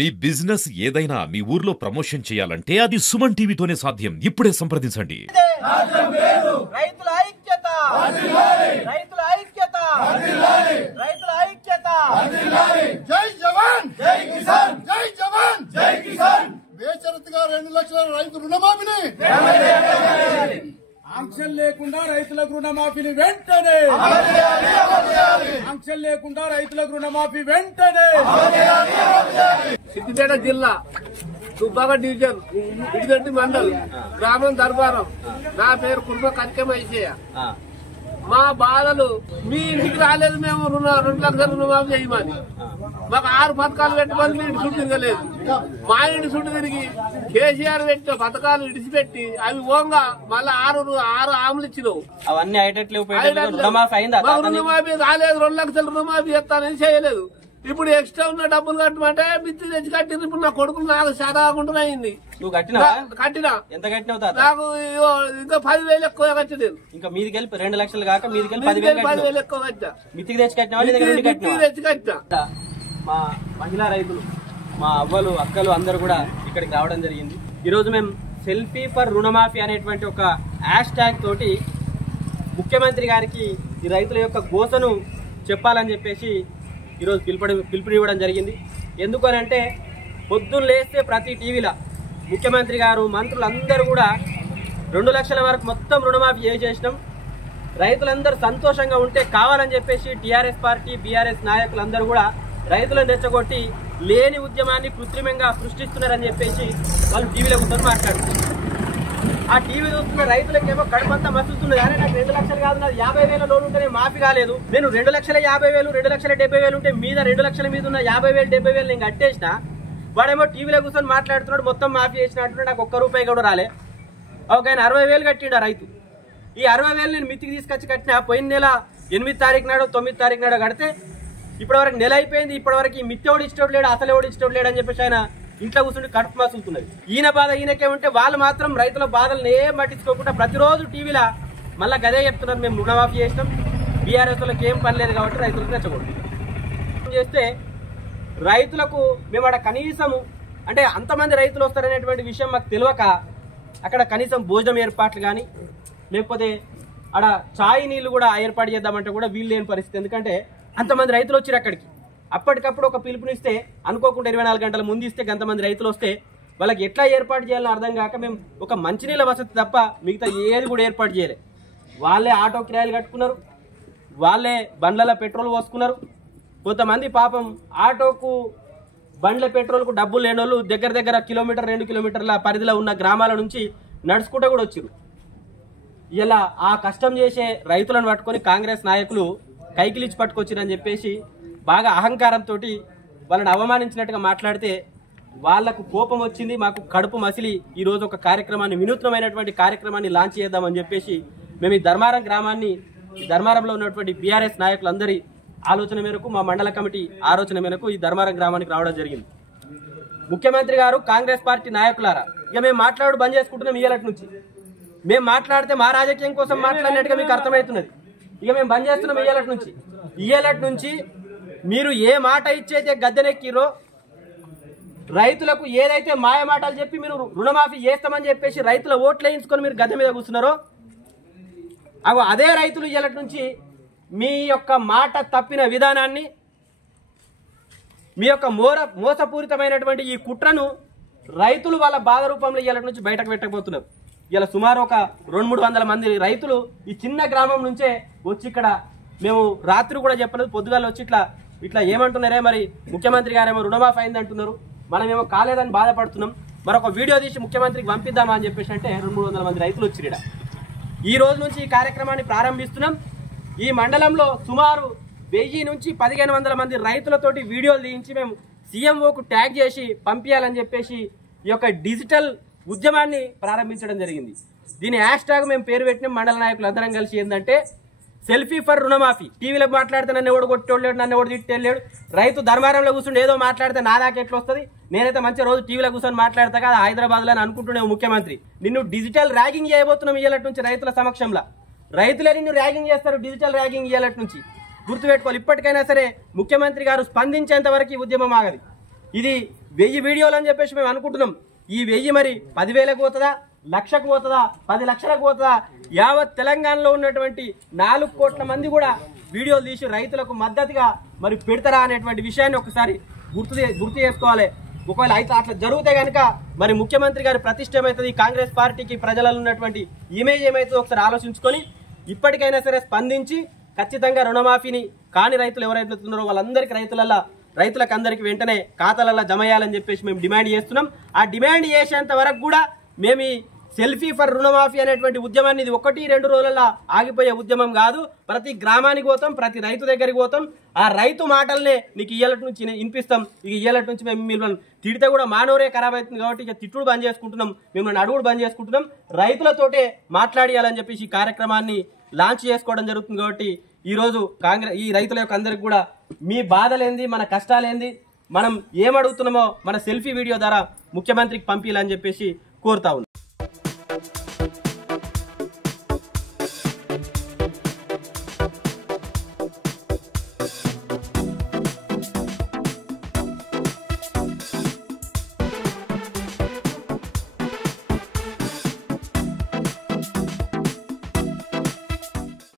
మీ business ఏదైనా మీ ఊర్లో promotion చేయాలంటే అది సుమన్ టీవీతోనే సాధ్యం. ఇప్పుడే సంప్రదించండి. రైతుల ఐక్యత, రైతుల ఐక్యత, రైతుల ఐక్యత. జై జవాన్ జై కిసాన్, జై జవాన్ జై కిసాన్. బేషరతుగా 2 లక్షల రైతు రుణమాఫీని ఆంక్షలు లేకుండా రైతులకు రుణమాఫీని వెంటనే, ఆంక్షలు లేకుండా రైతులకు రుణమాఫీ వెంటనే. సిద్దిపేట జిల్లా దుబ్బాక డివిజన్ ఇడిగడ్డి మండల్ గ్రామం దర్బారం. నా పేరు కుర్మ కనకం ఐసయ్య. మా బాధలు మీ ఇంటికి రాలేదు, మేము 2 లక్షల రుణమాఫీ చేయమని మాకు 6 పథకాలు పెట్టమని మీ ఇంటి చుట్టూ తిరగలేదు. మా ఇంటి చుట్టూ తిరిగి కేసీఆర్ పెట్టిన పథకాలు ఇడిచిపెట్టి అవి ఓంగా మళ్ళీ 6 ఆములు ఇచ్చినావు. అవన్నీ రుణమాఫీ రాలేదు. 2 లక్షల రుణమాఫీ చేస్తానని చేయలేదు. ఇప్పుడు ఎక్స్ట్రా ఉన్న డబ్బులు కట్టమంటే మిత్తి తెచ్చి కట్టింది. ఇప్పుడు నా కొడుకులు నాకు శాతకుండా అయింది. నువ్వు కట్టినా? ఎంత కట్టినావు? నాకు ఇంకా 10,000 ఎక్కువ కట్టలేదు. ఇంకా మీదికి వెళ్ళి 2 లక్షలు కాక మీదికి వెళ్ళి 10,000 ఎక్కువ కట్టా. మిత్తికి తెచ్చి కట్టినా? మా మహిళా రైతులు, మా అవ్వలు అక్కలు అందరూ కూడా ఇక్కడికి రావడం జరిగింది. ఈరోజు మేము సెల్ఫీ ఫర్ రుణమాఫీ అనేటువంటి ఒక హ్యాష్ ట్యాగ్ తోటి ముఖ్యమంత్రి గారికి ఈ రైతుల యొక్క గోసను చెప్పాలని చెప్పేసి ఈరోజు పిలుపునివ్వడం జరిగింది. ఎందుకు అని అంటే పొద్దున్న లేస్తే ప్రతి టీవీలో ముఖ్యమంత్రి గారు మంత్రులు అందరూ కూడా 2 లక్షల వరకు మొత్తం రుణమాఫీ చేసినాం, రైతులందరూ సంతోషంగా ఉంటే కావాలని చెప్పేసి టీఆర్ఎస్ పార్టీ బీఆర్ఎస్ నాయకులందరూ కూడా రైతులను రెచ్చగొట్టి లేని ఉద్యమాన్ని కృత్రిమంగా సృష్టిస్తున్నారని చెప్పేసి వాళ్ళు టీవీలో కూర్చొని మాట్లాడుతున్నారు. ఆ టీవీ చూస్తున్న రైతులకేమో కడుపంతా మసులుతున్నది. అరే నాకు 2 లక్షలు కాదు, నాది 50,000 లోన్ ఉంటేనే మాఫీ కాలేదు, నేను 2,50,000 2,70,000 ఉంటే మీద 2 లక్షల మీద ఉన్న 50,000 70,000 నేను కట్టేసిన. వాడేమో టీవీలో కూర్చొని మాట్లాడుతున్నాడు, మొత్తం మాఫీ చేసినట్టు నాకు 1 రూపాయి కూడా రాలే. ఒక ఆయన 60,000 కట్టిండు ఆ రైతు. ఈ 60,000 నేను మితికి తీసుకొచ్చి కట్టినా. పోయిన నెల 8 తారీఖు నాడు 9 తారీఖు నాడు కడితే ఇప్పటివరకు నెల అయిపోయింది. ఇప్పటివరకు ఈ మిత్తి ఎవడు ఇష్టం లేడు, అసలు ఎవడు ఇష్టం లేడు అని చెప్పేసి ఆయన ఇంట్లో కూర్చుంటే కడుపు మసులుతున్నది. ఈయన బాధ ఈయనకే ఉంటే వాళ్ళు మాత్రం రైతుల బాధలను ఏం పట్టించుకోకుండా ప్రతిరోజు టీవీలో మళ్ళా గదే చెప్తున్నారు, మేము రుణమాఫీ చేసినాం, బీఆర్ఎస్ వాళ్ళకి ఏం పని లేదు కాబట్టి రైతులకు రెచ్చగొట్టు చేస్తే రైతులకు మేము అక్కడ కనీసం అంటే అంతమంది రైతులు వస్తారనేటువంటి విషయం మాకు తెలియక అక్కడ కనీసం భోజనం ఏర్పాట్లు కానీ లేకపోతే అక్కడ ఛాయ్ నీళ్లు కూడా ఏర్పాటు చేద్దామంటే కూడా వీలు లేని పరిస్థితి. ఎందుకంటే అంతమంది రైతులు వచ్చారు అక్కడికి. అప్పటికప్పుడు ఒక పిలుపునిస్తే అనుకోకుండా 24 గంటల ముందు ఇస్తే అంతమంది రైతులు వస్తే వాళ్ళకి ఎట్లా ఏర్పాటు చేయాలో అర్థం కాక మేము ఒక మంచినీళ్ళ వసతి తప్ప మిగతా ఏది కూడా ఏర్పాటు చేయలే. వాళ్ళే ఆటో కిరాయిలు కట్టుకున్నారు, వాళ్ళే బండ్ల పెట్రోల్ పోసుకున్నారు. కొంతమంది పాపం ఆటోకు బండ్ల పెట్రోల్కు డబ్బులు లేని వాళ్ళు దగ్గర కిలోమీటర్ 2 కిలోమీటర్ల పరిధిలో ఉన్న గ్రామాల నుంచి నడుచుకుంటూ కూడా వచ్చారు. ఇలా ఆ కష్టం చేసే రైతులను పట్టుకొని కాంగ్రెస్ నాయకులు కైకిలిచ్చి పట్టుకొచ్చిరని చెప్పేసి బాగా అహంకారంతో వాళ్ళని అవమానించినట్టుగా మాట్లాడితే వాళ్లకు కోపం వచ్చింది. మాకు కడుపు మసిలి ఈ రోజు ఒక కార్యక్రమాన్ని, వినూత్నమైనటువంటి కార్యక్రమాన్ని లాంచ్ చేద్దామని చెప్పేసి మేము ఈ ధర్మారం గ్రామాన్ని, ఈ ధర్మారంలో ఉన్నటువంటి బీఆర్ఎస్ నాయకులందరి ఆలోచన మేరకు, మా మండల కమిటీ ఆలోచన మేరకు ఈ ధర్మారం గ్రామానికి రావడం జరిగింది. ముఖ్యమంత్రి గారు, కాంగ్రెస్ పార్టీ నాయకులారా, ఇక మేము మాట్లాడు బంద్ చేసుకుంటున్నాం. ఇయ్యాలటి నుంచి మేము మాట్లాడితే మా రాజకీయం కోసం మాట్లాడినట్టుగా మీకు అర్థమవుతున్నది. ఇక మేము బంద్ చేస్తున్నాం. ఇయ్యాలటి నుంచి మీరు ఏ మాట ఇచ్చైతే గద్దెనెక్కిరో, రైతులకు ఏదైతే మాయ మాటలు చెప్పి మీరు రుణమాఫీ చేస్తామని చెప్పేసి రైతుల ఓట్లు వేయించుకొని మీరు గద్దె మీద కూర్చున్నారో అదే రైతులు ఇయ్యాలటి నుంచి మీ యొక్క మాట తప్పిన విధానాన్ని, మీ యొక్క మోసపూరితమైనటువంటి ఈ కుట్రను రైతులు వాళ్ళ బాధ రూపంలో ఇయ్యాలటి నుంచి బయటకు పెట్టకపోతున్నారు. ఇలా సుమారు ఒక 200-300 మంది రైతులు ఈ చిన్న గ్రామం నుంచే వచ్చి ఇక్కడ, మేము రాత్రి కూడా చెప్పలేదు, పొద్దుగాల వచ్చి ఇట్లా ఏమంటున్నారే, మరి ముఖ్యమంత్రి గారేమో రుణమాఫీ అయింది అంటున్నారు, మనమేమో కాలేదని బాధపడుతున్నాం, మరొక వీడియో తీసి ముఖ్యమంత్రికి పంపిద్దామా అని చెప్పేసి అంటే 200-300 మంది రైతులు వచ్చిరిడ. ఈ రోజు నుంచి ఈ కార్యక్రమాన్ని ప్రారంభిస్తున్నాం. ఈ మండలంలో సుమారు 1000 నుంచి 1500 మంది రైతులతోటి వీడియోలు తీయించి మేము సీఎంఓకు ట్యాగ్ చేసి పంపించాలని చెప్పేసి ఈ యొక్క డిజిటల్ ఉద్యమాన్ని ప్రారంభించడం జరిగింది. దీని హ్యాష్ ట్యాగ్ మేము పేరు పెట్టిన మండల నాయకులు అందరం కలిసి ఏంటంటే సెల్ఫీ ఫర్ రుణమాఫీ. టీవీలో మాట్లాడితే నన్ను ఎవడు కొట్టేవాడు, నన్ను ఎవడు తిట్టేళ్ళాడు, రైతు ధర్మారంలో కూర్చుంటే ఏదో మాట్లాడితే నా దాకా ఎట్లా వస్తుంది, నేనైతే మంచి రోజు టీవీలో కూర్చొని మాట్లాడతా కదా హైదరాబాద్లో అని అనుకుంటున్నావు ముఖ్యమంత్రి. నిన్ను డిజిటల్ ర్యాగింగ్ చేయబోతున్నాం ఇయ్యాలటి నుంచి రైతుల సమక్షంలో. రైతులే నిన్ను ర్యాగింగ్ చేస్తారు, డిజిటల్ ర్యాగింగ్ ఇయ్యాలటి నుంచి గుర్తుపెట్టుకోవాలి. ఇప్పటికైనా సరే ముఖ్యమంత్రి గారు స్పందించేంత వరకు ఉద్యమం ఆగది. ఇది 1000 వీడియోలు అని చెప్పేసి మేము అనుకుంటున్నాం. ఈ 1000 మరి 10,000కు పోతుందా, 1,00,000కు పోతుందా, 10 లక్షలకు పోతుందా? యావత్ తెలంగాణలో ఉన్నటువంటి 4 కోట్ల మంది కూడా వీడియోలు తీసి రైతులకు మద్దతుగా మరి పెడతారా అనేటువంటి విషయాన్ని ఒకసారి గుర్తు చేసుకోవాలి. ఒకవేళ అయితే అట్లా జరిగితే కనుక మరి ముఖ్యమంత్రి గారి ప్రతిష్ట ఏమవుతుంది, కాంగ్రెస్ పార్టీకి ప్రజలలో ఉన్నటువంటి ఇమేజ్ ఏమవుతుందో ఒకసారి ఆలోచించుకొని ఇప్పటికైనా సరే స్పందించి ఖచ్చితంగా రుణమాఫీని కాని రైతులు ఎవరైతే ఉన్నారో వాళ్ళందరికీ రైతులకు అందరికీ వెంటనే ఖాతాలలో జమ చేయాలని చెప్పేసి మేము డిమాండ్ చేస్తున్నాం. ఆ డిమాండ్ చేసేంత వరకు కూడా మేము ఈ సెల్ఫీ ఫర్ రుణమాఫీ అనేటువంటి ఉద్యమాన్ని ఇది 1-2 రోజులలో ఆగిపోయే ఉద్యమం కాదు. ప్రతి గ్రామానికి పోతాం, ప్రతి రైతు దగ్గరికి పోతాం. ఆ రైతు మాటలనే నీకు ఇయ్యాలటి నుంచి వినిపిస్తాం. ఇక ఇయ్యాలటి నుంచి మేము మిమ్మల్ని తిడితే కూడా మానవరే ఖరాబ్ అవుతుంది కాబట్టి ఇక తిట్టుడు బంద్ చేసుకుంటున్నాం, మిమ్మల్ని అడుగుడు బంద్ చేసుకుంటున్నాం. రైతులతోటే మాట్లాడియాలని చెప్పేసి ఈ కార్యక్రమాన్ని లాంచ్ చేసుకోవడం జరుగుతుంది. కాబట్టి ఈ రైతుల యొక్క అందరికి కూడా మీ బాధలేంది, మన కష్టాలేంది, మనం ఏమడుగుతున్నామో మన సెల్ఫీ వీడియో ద్వారా ముఖ్యమంత్రికి పంపించాలని చెప్పేసి కోరుతా ఉన్నాం.